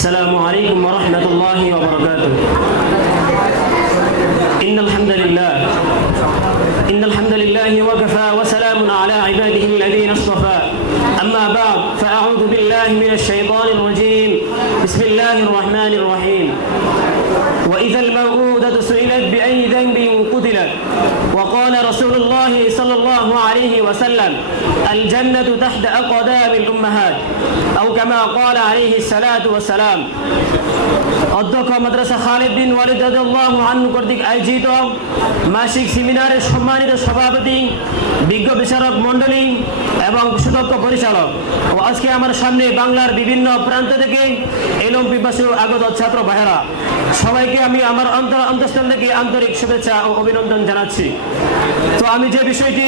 السلام عليكم ورحمة الله وبركاته. إن الحمد لله إن الحمد لله وكفى وسلام على عباده الذين اصطفى. أما بعد فأعوذ بالله من الشيطان الرجيم. بسم الله الرحمن الرحيم. وإذا الموءودة سئلت عليه وسلم الجنة تحت أقدام الأمهات أو كما قال عليه الصلاة والسلام অধ্যক্ষ মাদ্রাসা খালিদ বিন ওয়ালিদ রাদিয়াল্লাহু আনহু কর্তৃক আয়োজিত মাসিক সেমিনারের সম্মানিত সভাপতি বিজ্ঞ বিচারক মণ্ডলী এবং সুদক্ষ পরিচালক ও আজকে আমার সামনে বাংলার বিভিন্ন প্রান্ত থেকে এলম পিপাসু আগত ছাত্র ভাইয়েরা সবাইকে আমি আমার অন্তর অন্তঃস্থল থেকে আন্তরিক শুভেচ্ছা ও অভিনন্দন জানাচ্ছি তো আমি যে বিষয়টি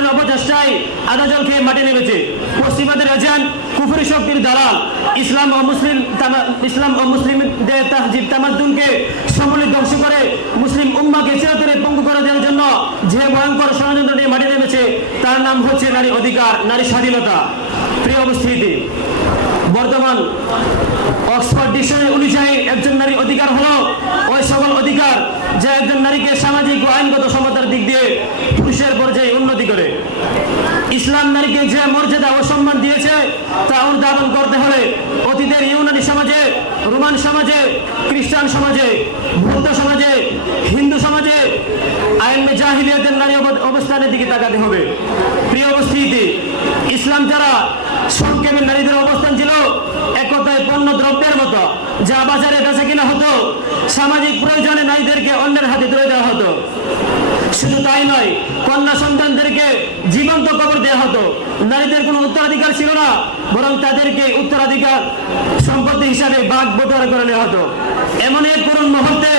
অপচেষ্টায় আদাজল খেয়ে মাটি নেমেছে। পশ্চিমাদের এজেন্ট কুফরি শক্তির দ্বারা ইসলাম ও মুসলিম ইসলাম ও মুসলিমদের তাহজিব, তামাদ্দুনকে সমূলে ধ্বংস করে মুসলিম উম্মাকে চিরতরে পঙ্গু করে দেওয়ার জন্য যে ভয়ঙ্কর ষড়যন্ত্র নিয়ে মাটি নেমেছে, তার নাম হচ্ছে নারী অধিকার, নারী স্বাধীনতা। প্রিয় উপস্থিতি, বর্তমান অক্সফোর্ড ডিকশনারি অনুযায়ী একজন নারী অধিকার হলো ওই সকল অধিকার যা একজন নারীকে সামাজিক ও আইনগত সমতার দিক দিয়ে পুরুষের পর্যায়ে উন্নতি করে ইসলাম নারীকে যে মর্যাদা ও সম্মান দিয়েছে, তা অনুধাবন করতে হলে অতীতের ইউনানি সমাজে, রোমান সমাজে, খ্রিস্টান সমাজে, বৌদ্ধ সমাজে, হিন্দু সমাজে আইন জাহিলিয়াতের নারী অবস্থানের দিকে তাকাতে হবে। প্রিয় উপস্থিতি, ইসলাম যারা সংক্ষেপে নারীদের অবস্থান ছিল, একতায় পণ্য দ্রব্যের মতো, যা বাজারে বেচা কিনা হতো, সামাজিক প্রয়োজনে নারীদেরকে অন্যের হাতে তুলে দেওয়া হতো। শুধু তাই নয়, কন্যা সন্তানদেরকে জীবন্ত কবর দেওয়া হতো। নারীদের কোনো উত্তরাধিকার ছিল না, বরং তাদেরকে উত্তরাধিকার সম্পত্তি হিসাবে বাঘ বটোয়ারা করে নেওয়া হতো। এমন এক করুণ মুহূর্তে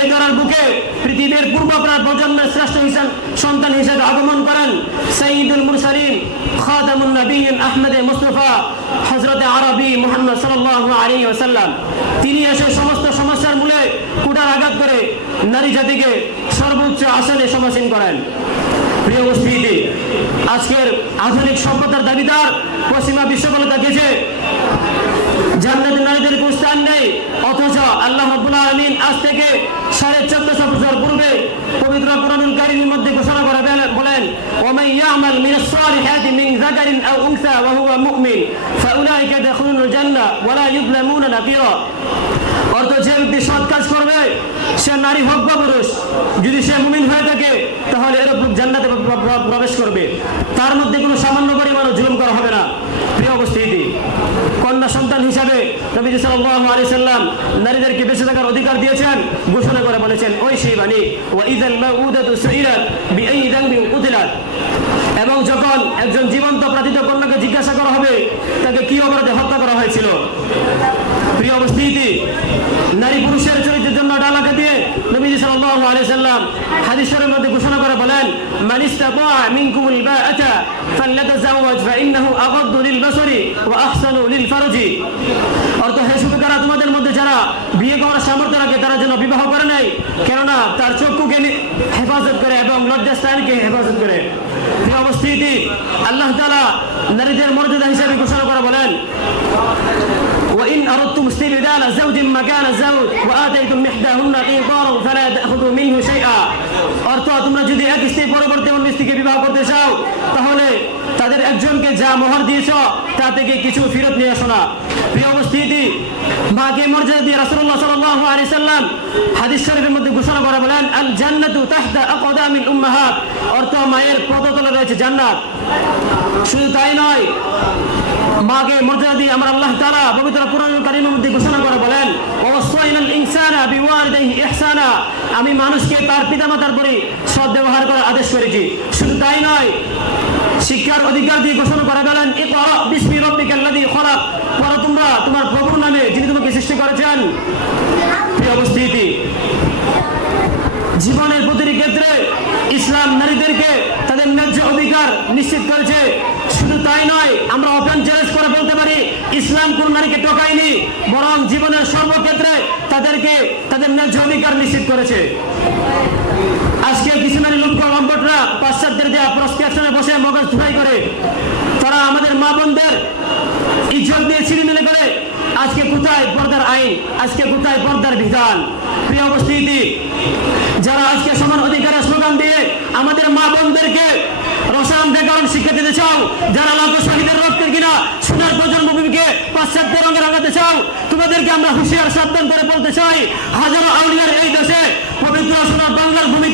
এই ধরার বুকে পৃথিবীর পূর্বপ্রাণ প্রজন্মের শ্রেষ্ঠ হিসাব, সন্তান হিসেবে আগমন করেন সঈদুল মুরসালিন, খাতামুন নবীন আহমেদ মুস্তফা হজরতে আরবি মোহাম্মদ সাল্লাল্লাহু আলাইহি ওয়াসাল্লাম। তিনি এসে সমস্ত সমস্যার মূলে কুটার আঘাত করে নারী জাতিকে সর্বোচ্চ আসনে সমাসীন করেন। প্রিয় উপস্থিতি আজকের আধুনিক সভ্যতার দাবিদার পশ্চিমা বিশ্ব বলে তাকিয়েছে নারীদের কোনো অথচ আল্লাহ রাব্বুল আলামিন আজ থেকে সাড়ে চোদ্দশো বছর পূর্বে পবিত্র কোরআনুল মধ্যে ঘোষণা করে বলেন ওমান ইয়ামাল মিনাস সালিহাতি মিন যাকারিন আও উনসা ওয়া হুয়া মুমিন যে সৎ কাজ করবে, সে নারী পুরুষ, যদি সে হয়ে থাকে, তাহলে এরকম প্রবেশ করবে। তার মধ্যে কোনো সামান্য পরিমাণ জুলুম করা হবে না। কন্যা সন্তান হিসাবে নবী সাল্লাল্লাহু আলাইহি সাল্লাম নারীদেরকে বেঁচে থাকার অধিকার দিয়েছেন, ঘোষণা করে বলেছেন, ওই সেই বাণী, ওয়া ইযাল মাউউদাতু সুইলাত বিআই যানবিন কুতিলাত এবং যখন একজন জীবন্ত প্রাতিত কন্যাকে জিজ্ঞাসা করা হবে, তাকে কি অপরাধে হত্যা করা হয়েছিল? প্রিয় উপস্থিতি হাদিসের মধ্যে ঘোষণা করে বলেন মান ইস্তাতা মিনকুমুল বাআতা ফালয়াতাজাওয়াজ ফাইন্নাহু আগাদ্দু লিল বাসরি ওয়া আহসানু লিল ফারজি অর্থ হে শুধুকারা তোমাদের মধ্যে যারা বিয়ে করার সামর্থ্য রাখে তারা যেন বিবাহ করে নাই কেননা তার চক্ষুকে নি- হেফাজত করে এবং লজ্জাস্থানকে হেফাজত করে প্রিয় উপস্থিতি আল্লাহ তাআলা নারীদের মর্যাদা হিসেবে ঘোষণা করে বলেন وإن أردتم استبدال زوج مكان زوج وآتيتم إحداهن قنطارا فلا تأخذوا منه شيئا অর্থ তোমরা যদি এক স্ত্রী পরবর্তী অন্য স্ত্রীকে বিবাহ করতে চাও তাহলে তাদের একজনকে যা মোহর দিয়েছ, তা থেকে কিছু ফেরত নিয়ে আসো না। প্রিয় উপস্থিতি মাকে মর্যাদা দিয়ে রাসূলুল্লাহ সাল্লাল্লাহু আলাইহি সাল্লাম হাদিস শরীফের মধ্যে ঘোষণা করা বলেন আল জান্নাতু তাহতা আকদামিল উম্মাহাত। অর্থ, মায়ের পদতলে রয়েছে জান্নাত। শুধু তাই নয় মাকে মর্যাদা দিয়ে আমার আল্লাহ তাআলা পবিত্র কোরআন কারীমের মধ্যে ঘোষণা করে বলেন ওয়াসাইনাল ইনসানা বিওয়ালিদাইহি ইহসানা। আমি মানুষকে তার পিতামাতার প্রতি সৎ ব্যবহার করার আদেশ করেছি। শুধু তাই নয় শিক্ষার অধিকার দিয়ে ঘোষণা করা গেলেন। তোমরা তোমার প্রভুর নামে যিনি তোমাকে সৃষ্টি করেছেন জীবনের প্রতিটি ক্ষেত্রে ইসলাম নারীদেরকে তাদের ন্যায্য অধিকার নিশ্চিত করেছে। শুধু তাই নয়, আমরা ওপেন চ্যালেঞ্জ করে বলতে পারি, ইসলাম কোন নারীকে টোকায়নি বরং জীবনের সর্বক্ষেত্রে তাদেরকে তাদের ন্যায্য অধিকার নিশ্চিত করেছে। আজকে কিছু নারী লুটক অঙ্কটরা পাশ্চাত্যের দেওয়া প্রস্তাবনে বসে মগজ ধুলাই করে। তারা আমাদের মা বোনদের ইজ্জত দিয়ে ছিনিমিনি করে। আজকে কোথায় পর্দার আইন? আজকে কোথায় পর্দার বিধান? প্রিয় উপস্থিতি, যারা আজকে সমান অধিকারের স্লোগান দিয়ে আমাদের মা বোনদেরকে রসায়ন ব্যাকরণ শিক্ষা দিতে চাও, যারা লাখ শহীদের রক্তের কিনা সোনার প্রজন্ম ভূমিকে পাশ্চাত্য রঙে রাখাতে চাও, তোমাদেরকে আমরা হুঁশিয়ার সাবধান করে বলতে চাই, হাজারো আউলিয়ার এই দেশে পবিত্র সোনার বাংলার ভূমিতে